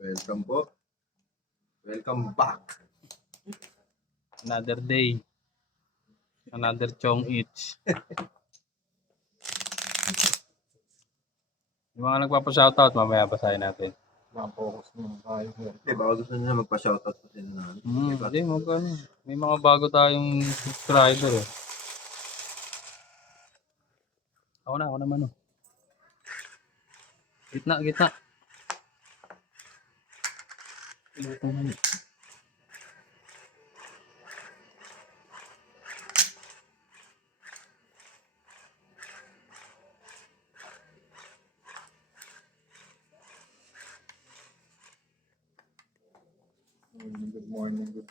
Welcome po. Welcome back. Another day. Another chong each. Yung mga nagpapa-shoutout, mamaya basahin natin. Ma-focus naman tayo. Baka gusto nyo na magpa-shoutout po sila na. Hindi, magkano. May mga bago tayong subscriber eh. Ako naman oh. Gitna. Good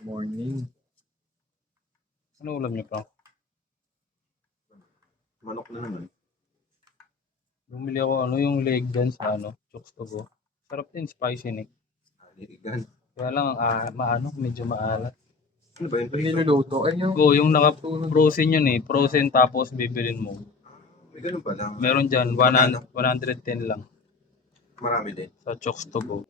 morning. Ano ulam niyo pa? Manok na naman. Bumili ako yung leg gun sa Chokes to go. Sarap din, spicy eh. Aligan. Kaya lang, medyo maalat. Ano ba yun? Niluluto. Yung naka-frozen yun eh. Frozen tapos bibilin mo. May ganun pa lang. Meron dyan, 110 lang. Marami din. Sa Chokes to go.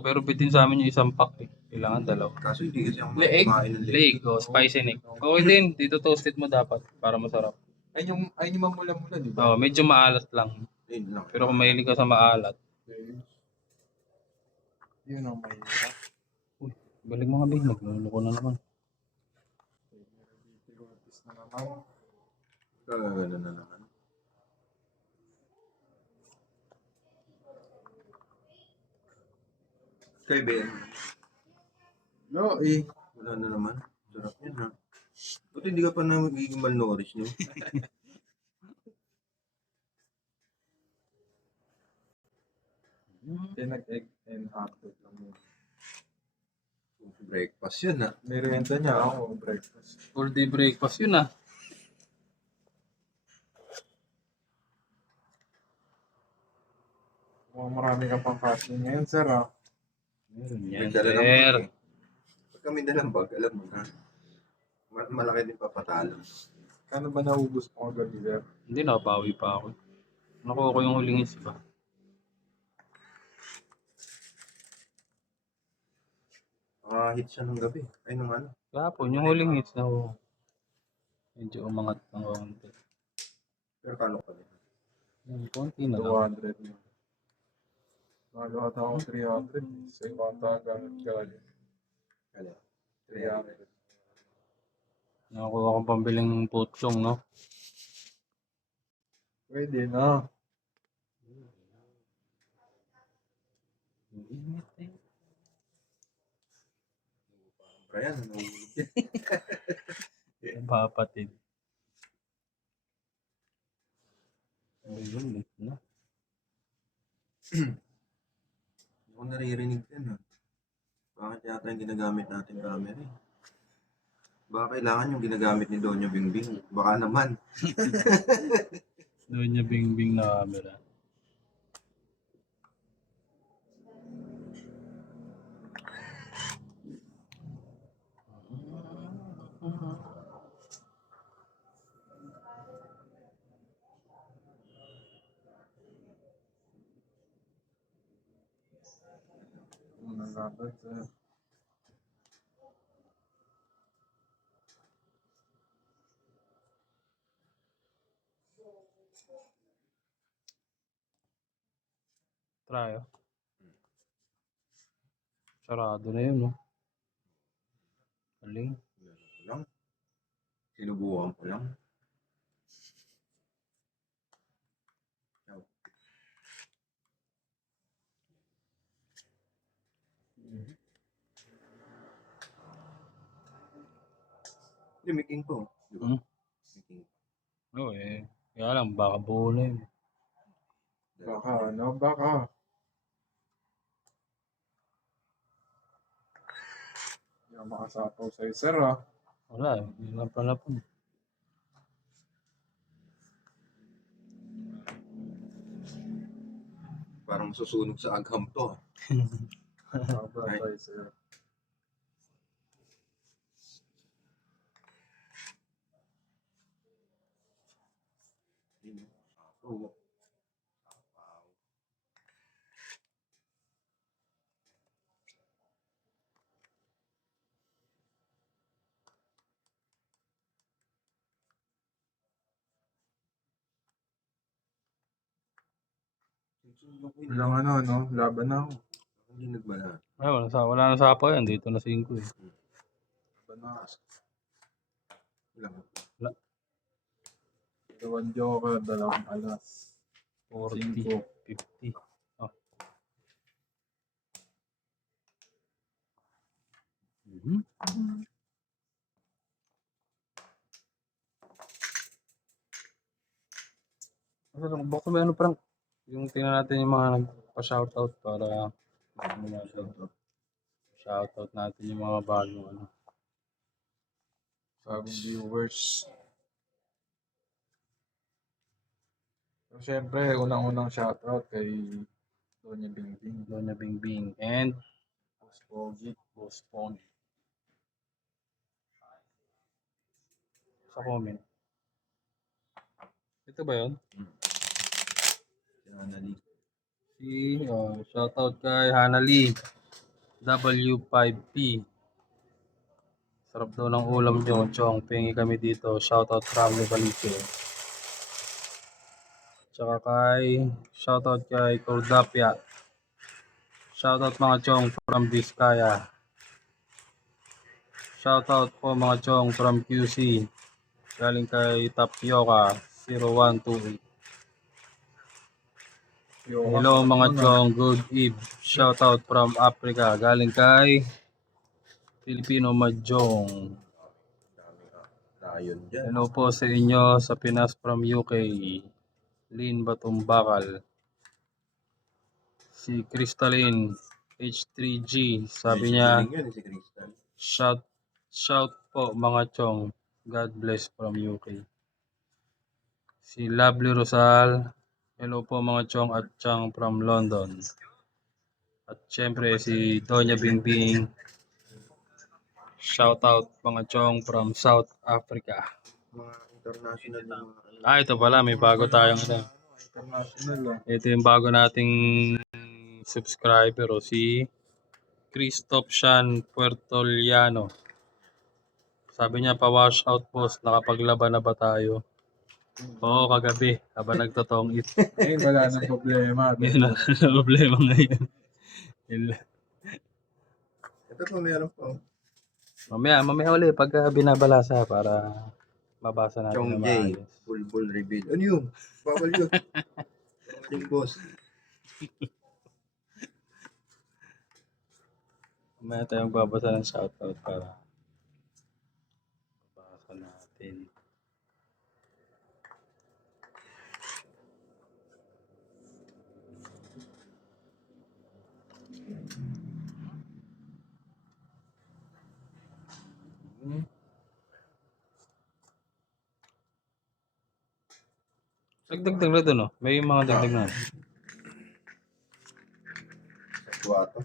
Pero bitin sa amin yung isang pack eh. Kailangan dalaw. Kaso hindi kasi ako Leeg? kumain ng Leg, spicy neck. Okay din, dito toasted mo dapat para masarap. Ay yung mamula-mula, di ba? Medyo maalat lang. Ayun lang. Pero kung mahilig ka sa maalat, Yun ang mahirap. balik mga big, nagluloko na naman. Pilotis na naman. Kagagano na naman. Kay Ben. No, Wala na naman. Sarap yan ha. Ba't hindi ka pa na magiging malnourished nyo? Tinag-egg and hotdog lang yun. Breakfast yun ha. Merienda niya ako, breakfast. All day breakfast yun ah. Marami ka pang fasting ngayon, sir, ah. Yan, Nagdala ng sir. bag eh. Pag kami dalang bag, alam mo na. Malaki din papatalo. Kano ba naubos mo agad, sir? Hindi, nakabawi pa ako. Nakuha ko yung huling isa. Hit siya ng gabi. Ay, nung ano. Kahapon, yung huling hits na ako. Medyo umangat ng konti. Pero kano pa din. Konti na lang. 200 na. Nagawa ako 300. Sa ibang tagangat galing. Kaya, 300. Nakakuha ko pambiling putsong, no? Pwede na. Brian, nahulog yan. Papatid. Ayun, late na. Hindi ko naririnig din ha. Bakit yata yung ginagamit natin camera eh? Baka kailangan yung ginagamit ni Doña Bingbing. Baka naman. Doon niya bing-bing na camera. Nagabad, sir. Try, oh. Sarado na yun, no? Galing. Ko lang. Sinubukan ko lang. Hindi, may king po. Di ba? Hmm? May king. Oo, kaya lang, baka buo na yun. Baka. Hindi ako makasapaw sa'yo, sir, ah. Wala, yun lang pala po. Parang susunog sa agham to. Nagabad tayo, sir. Oo. Walang ano, no? Laban na ako. Hindi nagbala. Ay, wala na sa yan. Dito na 5 eh. Laban na ako. Ilang. Wala. Dalawang joker, dalawang alas. 40, 5. 50. Oh. Mhm. Baka may ano parang yung tingnan natin yung mga nagpa-shoutout para shoutout natin yung mga bagong ano. Bagong viewers. So, syempre, unang-unang shoutout kay Doña Bingbing. Doña Bingbing and Boss Pogi. Boss Pong sa comment. Ito ba yun? Sinanali. Shoutout kay Hanali W5P. Sarap daw ng ulam nyo, Chong. Pingi kami dito. Shoutout from Novaliche. Shoutout kay Cordapia. Shoutout mga Chong from Vizcaya. Shoutout po mga Chong from QC. Galing kay Tapioca 0128. Hello mga Chong, good eve. Shoutout from Africa. Galing kay Filipino Mahjong. Layon dyan. Hello po sa inyo sa Pinas from UK. Lynn Batumbakal. Si Crystalline H3G. Sabi niya, Galing yan, si Crystal. shout po mga Chong. God bless from UK. Si Lovely Rosal. Hello po mga Chong at Chang from London. At syempre si Doña Bingbing. Shout out mga Chong from South Africa. Mga international yung mga ano. Ito pala, may bago tayong ano. International ah. Ito yung bago nating subscriber, si Christoph Shan Puertoliano. Sabi niya, pa-wash out boss, nakapaglaban na ba tayo? Oo, kagabi, habang nagtotong it. Ngayon wala nang problema. Yun ang problema ngayon. Ito po, meron po. Mamaya ulit, pag binabalasa para mabasa natin Chong na J. maayos. Bulbul reveal. Ano yun? Bawal yun. Galing boss. Mamaya tayong babasa ng shoutout para mabasa natin. Dagdag na doon, may mga dagdag na. Guwato.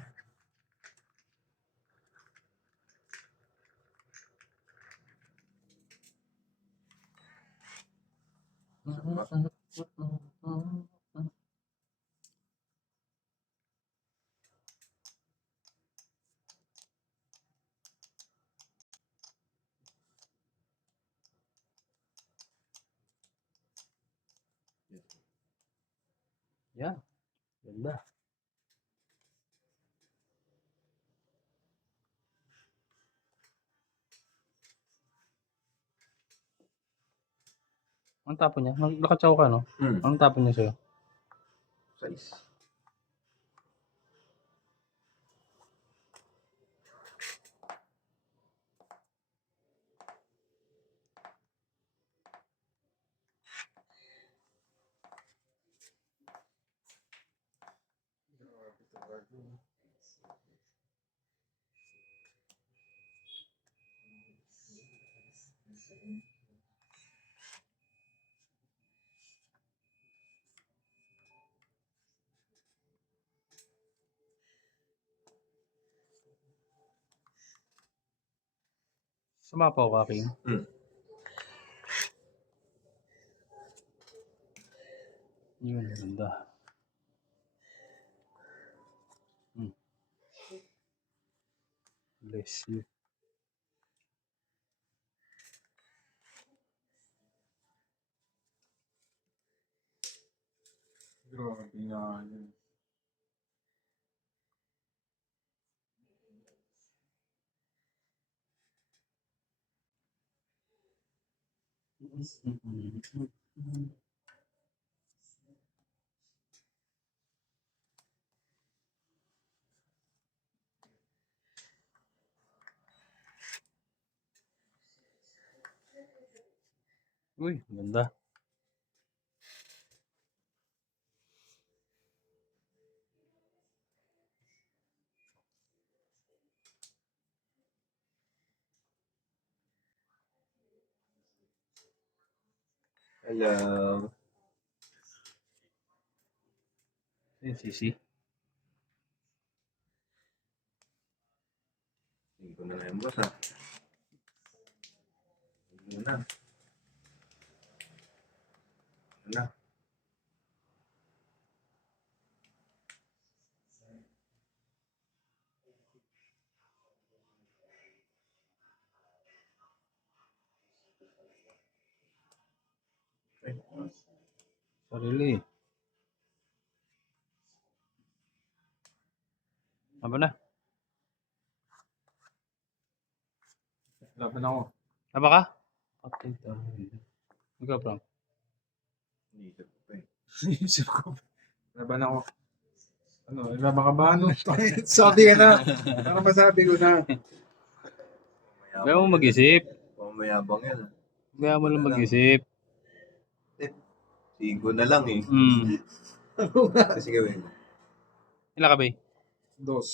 Yan, ganda. Anong tapon niya? Nakatsaw ka, no? Anong tapon niya sa'yo? Size. Sumapaw ka, King. Yun, ganda. Bless you. Grabe nga yun. Uy, ganda. Hello. Ayun, sisi. Hindi ko na yung boss, ha. Hindi na. Ano na. Ay, Sarili. Aba na. Laban ako. Aba ka? Patay tayo. Ikaw, Frank. hindi ko pa eh. Isip ko. Laban ako. Ano, laban ka ba? Ano? Sabi ka na. Ano masabi ko na? Kaya mo mag-isip. Pamayabang yan, ha. Kaya mo lang mag-isip. Sigo na lang eh. Hmm. Kasi gawin mo. Ilan ka ba? Dos.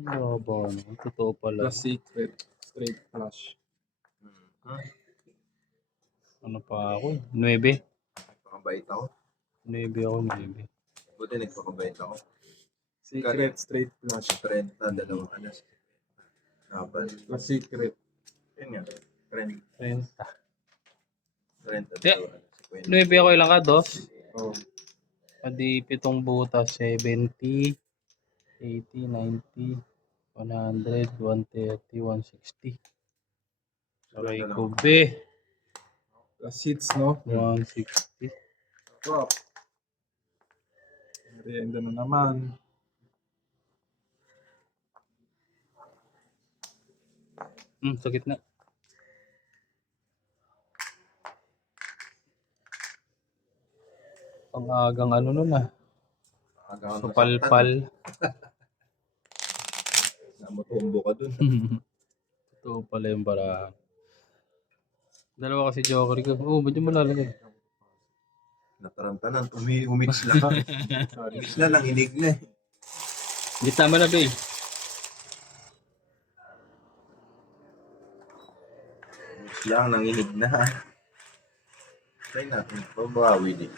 Labo, no? Totoo pala. The secret. Straight flush. Ano pa ako? 9. Nagpakabait ako. 9 ako, 9. Buti nagpakabait ako. Secret straight flush. 30, dalawang alas. Laban. The secret. Yun nga. 30, 30. 30, Yeah. dalawang alas. 9 ako, ilang ka? 2? Oh. Padi 7 butas, 70, 80, 90, 100, 130, 160. Saray ko, be. The seats, no? 160. Wow. Merienda na naman. Sa gitna. Pang-agang ano nun ah. Agahan So, palpal. Namutumbo ka dun. Totoo pala yung barahan. Dalawa kasi joker ko. Oo, ba't yung malalagay? Natarantanan. Umits lang. Umits lang. Nanginig na eh. Hindi tama na, be. Umits lang. Nanginig na. Try natin. Babawi din.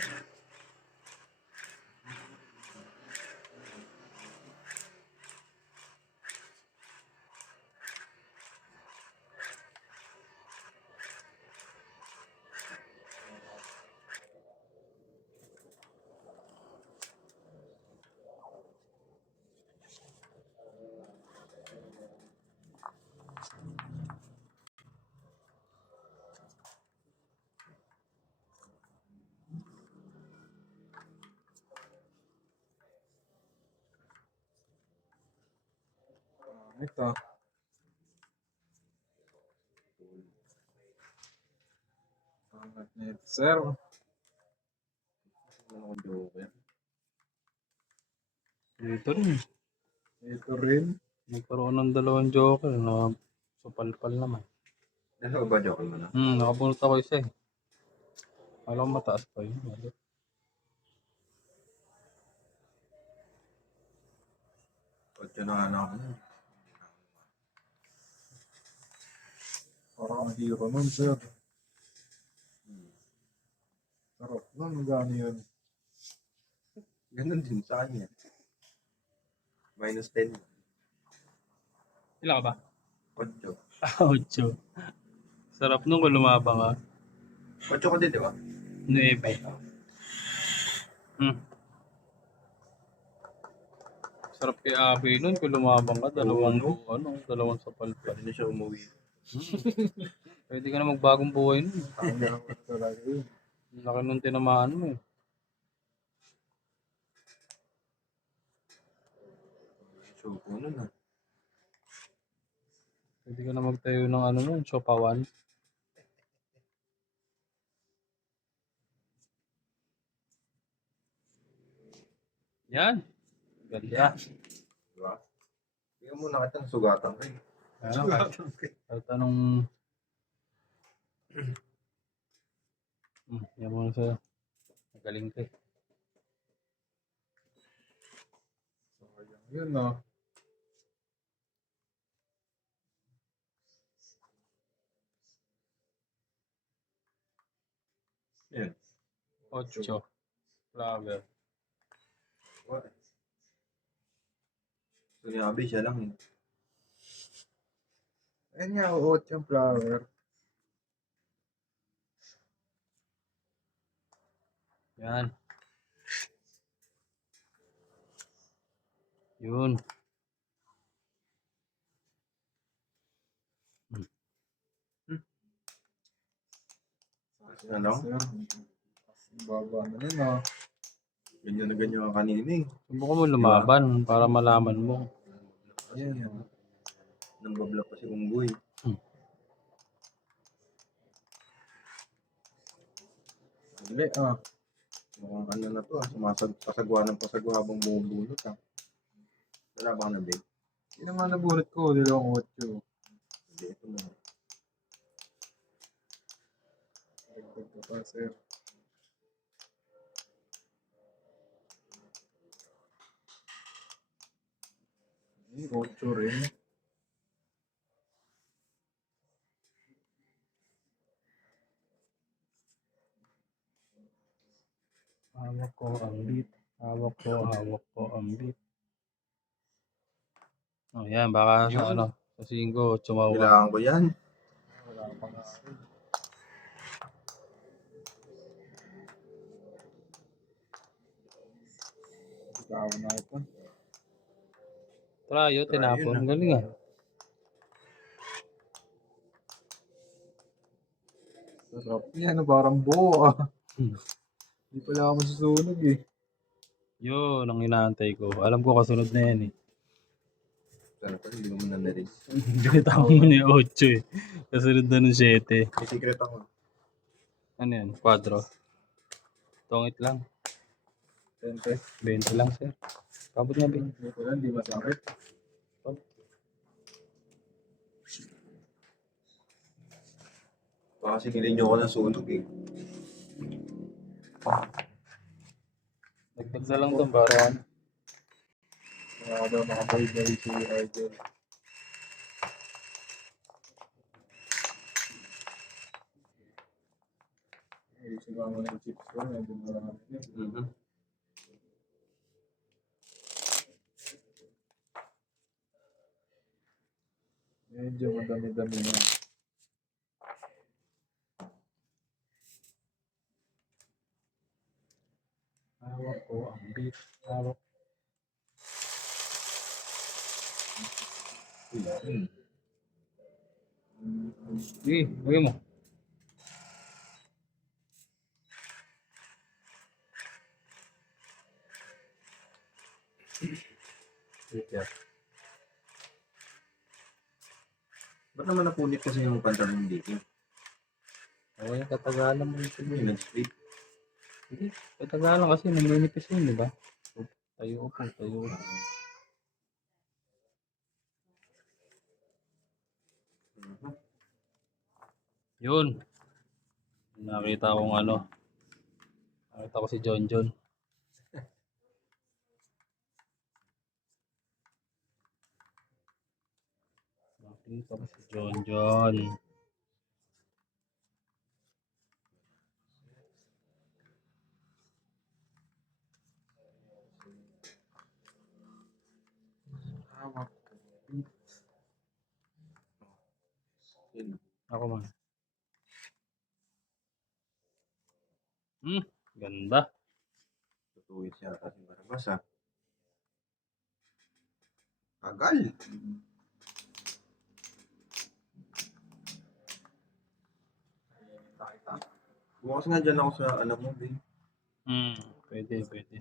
Ito. Pangat nito, sir. Ano ko joker? Dito rin. Ito rin. Nagkaroon ng dalawang joker. So, palpal naman. Dalawa ba joker mo na? Nakabunot ako isa eh. Alam ko mataas pa yun. Kotse na ano ako. Parang ang hero nun, sir. Sarap nun. Magano yun. Ganun din sa kanya. Minus 10. Ilan ka ba? Kotse. 8. Sarap nung kung lumabang ka. Kotse ka din, di ba? 9. Sarap kay Abby nun kung lumabang ka. Dalawang sa palpal. Pwede na siya umuwi. Pwede ka na magbagong buhay nun. Ang gano'n talaga yun. Laki nung tinamaan mo eh. So, ano na. Pwede ka na magtayo ng ano nun, Sopawan. Yan. Ganda. Diba? Tingnan mo na kita, sugatan ka eh. Ano, kahit anong... yan muna sa'yo. Magaling ka eh. Yun, no? Yan. 8. Vlogger. What? Sinabi siya lang eh. Ayun nga, uot yung flower. Yan. Yun. Ano? Sir, baba na yun, no? Ganyan na ganyan ka kanina eh. Subukan mo lumaban para malaman mo. Ayan, yan. Nang babla pa si Unggoy. Dali, ah. Mukhang ano na to ah. Pasagwa ng pasagwa habang bumubulot ah. Wala bang nabig? Hindi naman nabuhat ko, dalawang uot yun. Hindi, ito na. Dagdag ko pa, sir. Ay, 8 rin. Hawak ko ang beat. Hawak ko ang beat. Oh, yan. Baka sa ano, sa singgo, tumawa. Kailangan ko yan. Wala pa nga. Ikaw na ito. Trayo, tinapon. Ang galing ah. Sarap yan, parang buo, ah. Hindi pala ako masusunog, eh. Yun, ang inaantay ko. Alam ko kasunod na yan eh. Sana pa, hindi mo na narinig. Kita mo na yung 8 eh. Kasunod na ng 7. May secret ako. Ano yan? 4. Tongit lang. 20. 20 lang, sir. Kabot nga, Ben. Dito lang, di masakit. Baka singilin nyo ako ng sunog eh. Dagdag na lang itong baruan. Kaya daw makabay-bay si Idol. Ayusin ko mo ng chips ko, nandun na lang natin. Medyo madami-dami na. Hawak ko ang beat. Hawak. Sige, lagay mo. Ba't naman napunit kasi yung pantalon dito? Ay, katagalan mo ito. May nag-split. Sige, katagalan kasi naninipis yun, di ba? Tayo po, tayo. Yun. Nakita kong ano. Nakita ko si John John. Nakita ko si John John. Hawak. Yun. Ako man. Ganda. Tutuwid siya ata si Barabas ah. Tagal! Bukas nga dyan ako sa alam mo, babe. Pwede, pwede.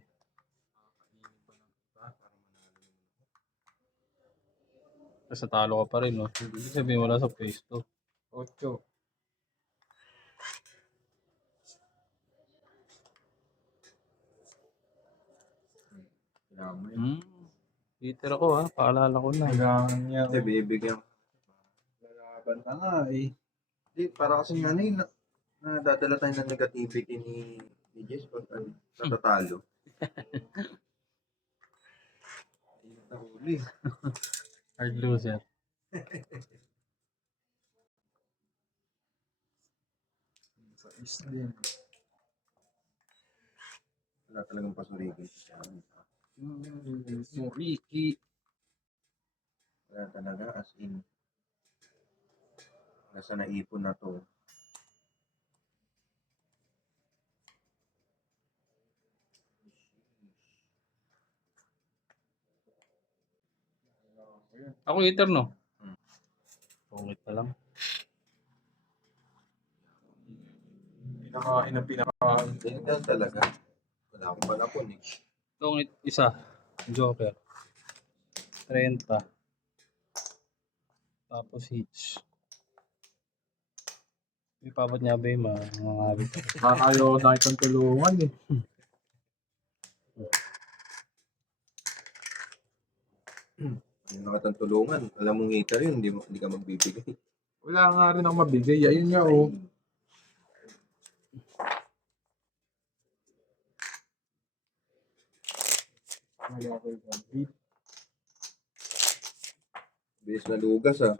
Kasi talo ka pa rin, no? Hindi sabihin wala sa pwesto. 8. Kailangan mo yun. Peter ako, ha? Paalala ko na. Kailangan niya. Hindi, bibigyan. Lalaban na nga eh. Hindi, para kasi ano yun, nadadala tayo ng negativity ni Jess pag natatalo. Hindi na huli. Hard loser. Sa din. Wala talagang pasurikin siya. Ricky. Wala talaga, as in. Nasa naipon na to. Ako Peter, no? Hmm. Pungit na lang. Pinakain na pinakain. Ganyan talaga. Wala akong balakon eh. Pungit isa. Joker. 30. Tapos hits. Ipapat niya ba yung mga ngabit? Kakayo na kitang tulungan eh. Yung nakatang tulungan, alam mong hater yun, hindi ka magbibigay. Wala nga rin ang mabigay. Ayun nga oh. Bilis na lugas ah.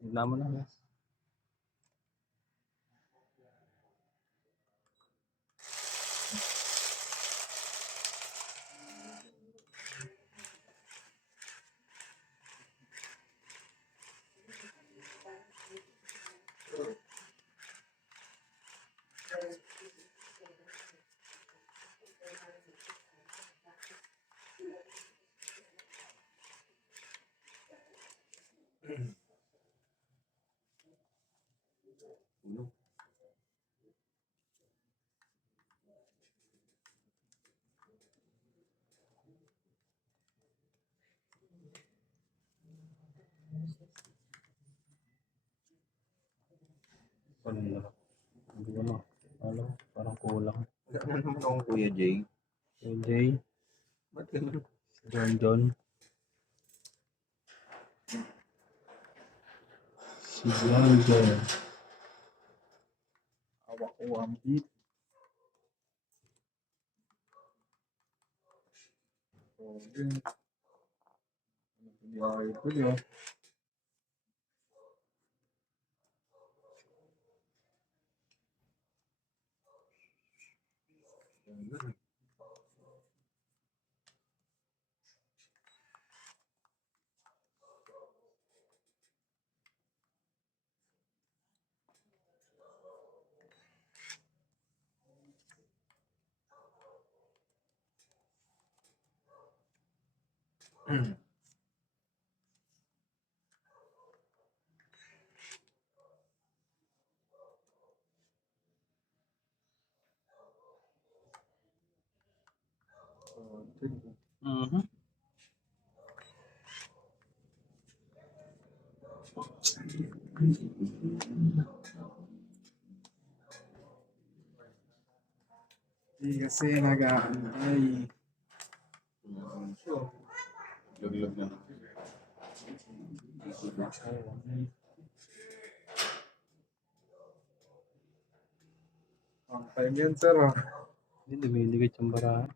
Tignan mo na. Uno. Hindi ko na. Alam, parang kulang. Wala mo naman akong Kuya Jay. AJ, Ba't ganun? John. Si John. Awak ko ang beat. Okay. Hindi ako ito yun. Mhm. Hindi kasi nag-aantay. Log-log na. Ang time yan, sir. Ah. Hindi, dumidikit yung barahan.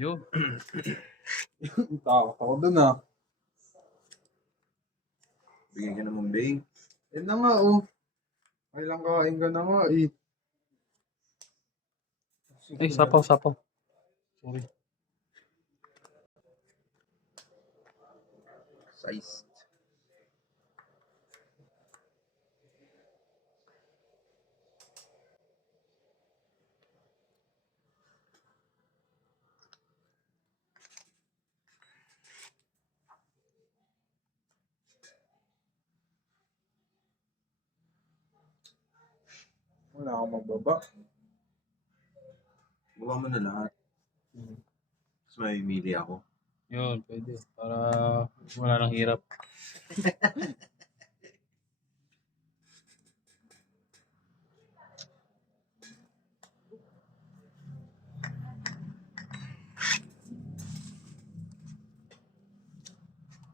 Yo, Takot ako dun ah. Bigyan ka naman, Bay. Yan na nga oh. Kailang kain ka na nga eh. ay, sapaw. Sorry. Size. Wala akong magbaba. Gawa mo na lahat. Tapos mamimili ako. Yun, pwede. Para wala nang hirap.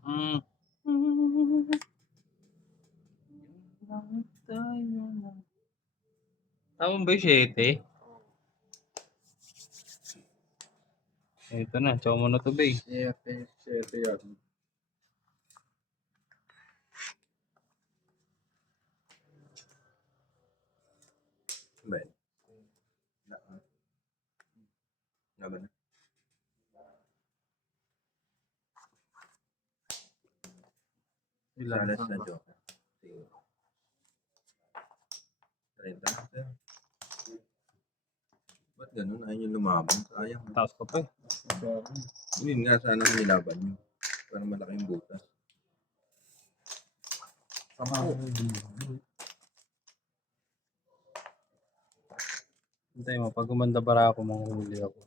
Mm. Tama ba yung 7? Ito na, chow mo na to, bay. 7 yan. Ba yun? Laban na. Ilan? Salas na joker. Sige. 30 na, sir. Ba't ganun? Ayaw nyo lumabang. Sayang. Taas ko pa eh. Yun nga, sana nilaban nyo. Para malaki yung butas. Hintay mo, pag gumanda para ako, manghuli ako.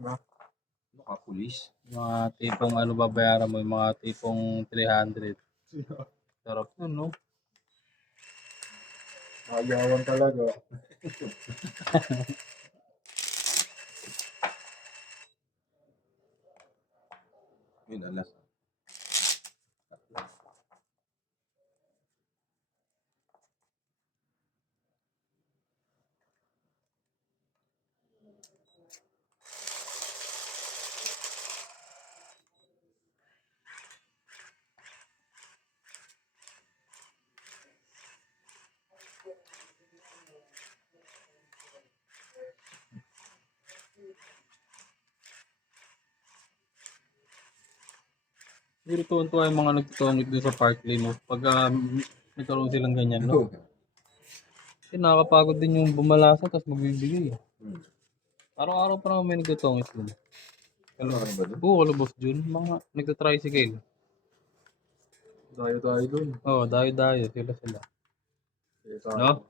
Ba? Ano ka, pulis? Mga tipong ano babayaran mo, yung mga tipong 300. Sarap nun, no? Ayawan talaga. Yun, alas. Pero tuwan-tuwa yung mga nagtutungit doon sa park lane, no? Pag nagkaroon silang ganyan, no? Kasi nakakapagod din yung bumalasa tapos magbibigay. Araw-araw pa naman may nagtutungit doon. Ano ba doon? Oo, kalabos dun. Mga nagtatricycle. Tayo dun. Oo, dayo-dayo. Sila. No?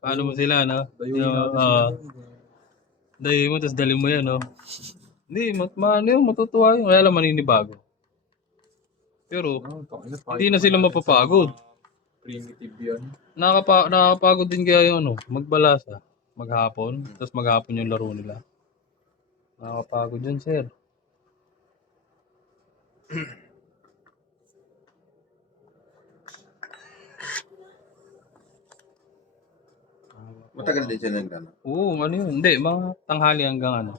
Paano mo sila, no? Dayuin Yung, natin sila. dayo mo, tapos dali mo yan, no? Hindi, ano yun, matutuwa yun. Kaya lang maninibago. Pero, hindi na sila mapapagod. Primitive yan. Nakakapagod din kaya yung ano, magbalasa. Maghapon, tapos maghapon yung laro nila. Nakakapagod yun, sir. Matagal din sila nagdala. Oo, ano yun. Hindi, mga tanghali hanggang ano.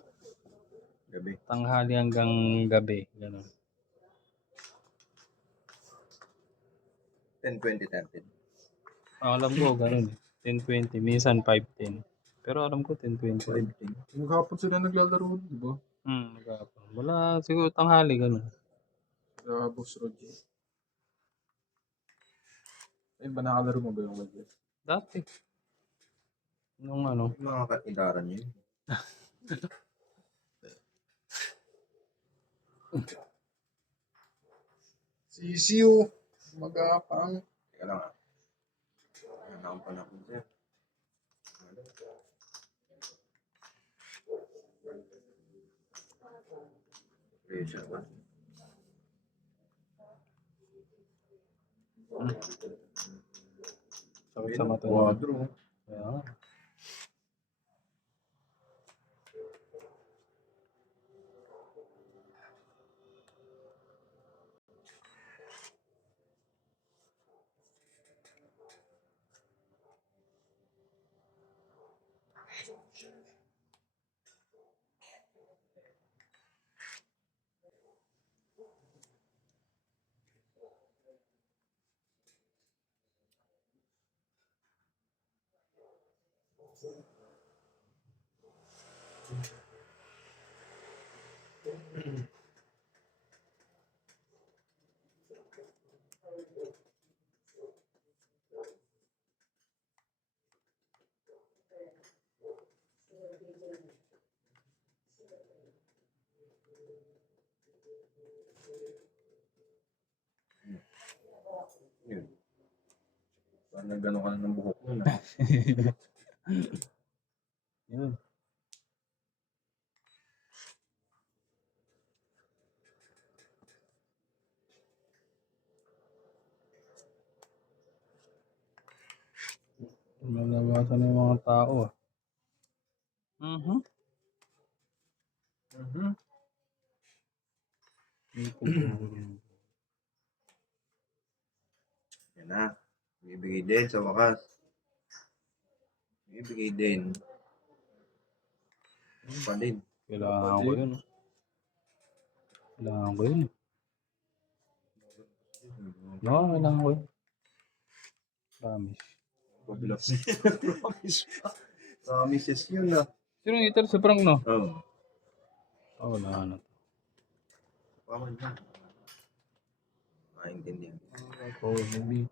Gabi. Tanghali hanggang gabi. Ganun. 10, 20, 30. Alam ko, ganun eh. 10-20, minsan 5-10. Pero alam ko 10-20. 15. Maghapon sila naglalaro, di ba? Magkapon. Wala, siguro tanghali, ganun. Sa Boss Roger. Ayun ba, nakalaro mo ba yung Roger? Dati. Nung ano. Yung mga katindaran nyo yun. Sisiyo. Magapang. Teka lang ah. Ano akong panakon sir? Pressure ba? Sakit sa mata. Quadro. Kaya nga. Yun. Parang nagano ka na ng buhok mo na. Yun. Malabasan na yung mga tao ah. Mhm. Mhm. Yan na. Bibigay din sa wakas. Bibigay din. Ano pa din? Kailangan ko yun. Kailangan ko yun. No, kailangan ko yun. Promise. Pabilas. Promise pa. Promises yun na. Sino yung itar sa prank no? Oo. Oh, wala na. Paman yan. Maintindihan. Oh, maybe.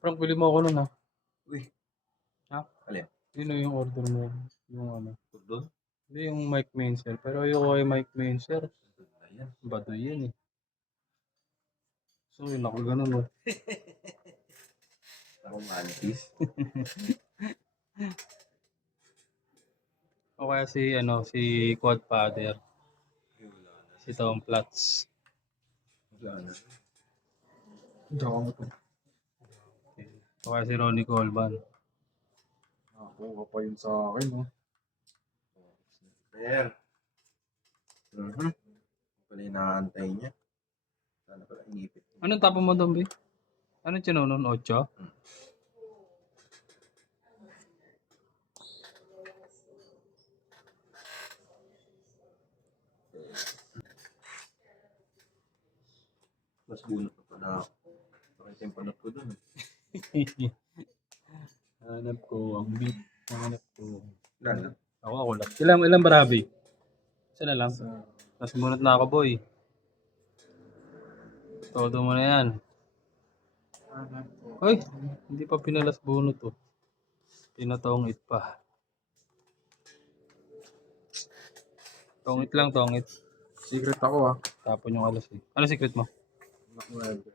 Prank, bili mo ako nun ha. Uy. Ha? Alin? Yun yung order mo. Yung ano. Doon? Hindi yung Mike Menser. Pero ayoko kay Mike Menser. Ayan. Baduy yan eh. So yun ako ganun oh. Ako mantis. O kaya si ano, si Quadfather. Wala na. Si Tom Platz. Wala na. Diyan mo ito. O kaya si Ronnie Colban. Nakakuha pa yun sa akin, no? Fair. Mhm. Pala inaantay niya. Sana pala inipit. Anong tapo mo doon, Bi? Anong chinunon? 8? Mas bunot pa pala ako. Pakita yung panot ko dun. Hanap ko ang beat. Hanap ko. Lalo. Ako lang. Ilang barabi? Isa na lang. Mas munot na ako, boy. Todo mo na yan. Ay, hindi pa pinalas bunot to. Pinatongit pa. Tongit lang, tongit. Secret ako, ah. Tapon yung alas eh. Ano secret mo? Nakuwede.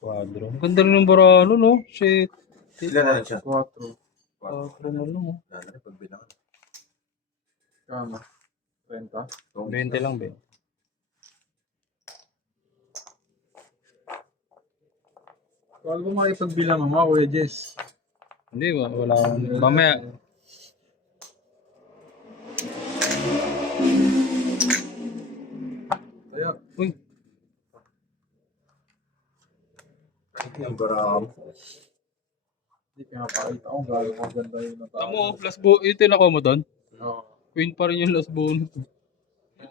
Quadro. Ang ganda rin ng baralo, no? Shit. Ilan na lang siya? 4. Quadro na lang, oh. Lalo na pagbilangan. Kama. 30. 20 lang, Ben. Kala mo makipagbilang mo, Kuya Jess. Hindi, wala akong... Mamaya. Kaya, Uy, Ang barang. hindi pinapakita ko gano'ng maganda yung tamo, last bo... Ito yung nakuha mo doon? Oo. Queen pa rin yung last bonus.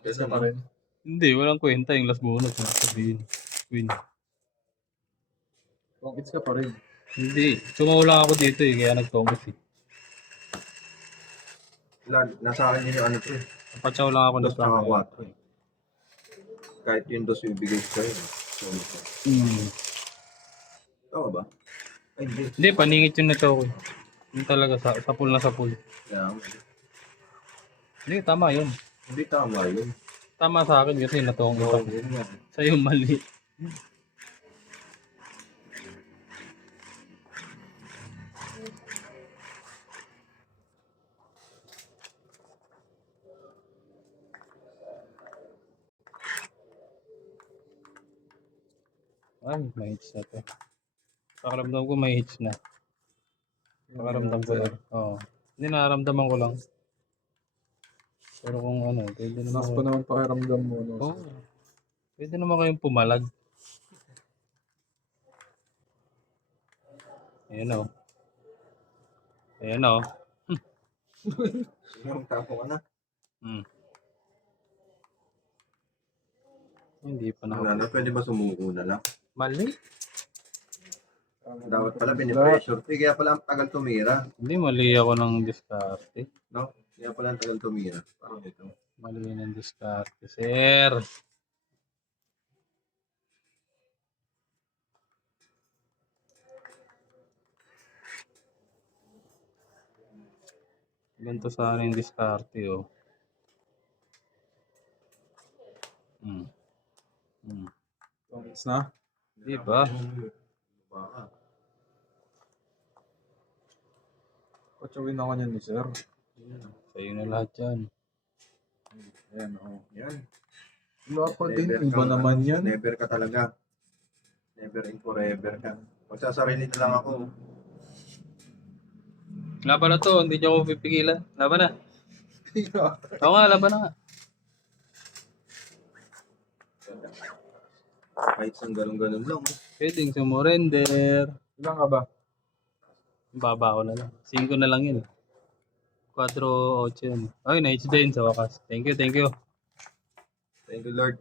Isa pa rin. Hindi, walang kwenta yung last bonus. Sabihin. Queen. Tongkits ka pa rin. Hindi. Sumawala ako dito eh, kaya nagtongos eh. Nasa akin yun yung ano to eh. Napatsaw lang ako Dos ng na 4 eh. Kahit yung dos yung ibigay ko sa'yo. So, tama ba? Ay, hindi. Hindi, paningit yung na-chow eh. Yung talaga, sa pool na sa pool. Kaya, Hindi, tama yun. hindi tama yun. Tama sa akin kasi natongos Oo, ako. yun nga. Sa'yo mali. Ay, may hits na to. Pakaramdam ko may hits na. Pakaramdam ko lang. Oo. Hindi, nararamdaman ko lang. Pero kung ano, pwede naman Nas pa naman pakiramdam mo, no? Oo. Pwede naman kayong pumalag. Ayan o. Ayan o. Yung tapo ka na. Hindi pa Wala na, pwede ba sumuko na lang? Mali. Dapat pala pinipressure. Eh, kaya pala ang tagal tumira. Hindi, mali ako ng diskarte. No? Kaya pala ang tagal tumira. Parang ito. Mali ng diskarte, sir. Ganito sana yung diskarte, oh. Hmm. Hmm. Tongits na. Di ba? Baka. Kutsawin ako niyan ni sir. Sa'yo na lahat yan. Ayan, oh. Yan. Wala pa din. Never Iba kang, naman yan. Never ka talaga. Never and forever ka. Magsasarili na lang ako. Laban na to, hindi niyo ako pipigilan. Laban na. Oo nga, laban na nga. Kahit sa ganun-ganun lang. Pwedeng sumurrender. Ilan ka ba? Baba ko na lang. 5 na lang yun. 4-8 yun. Ay, na-hits din sa wakas. Thank you, thank you. Thank you, Lord.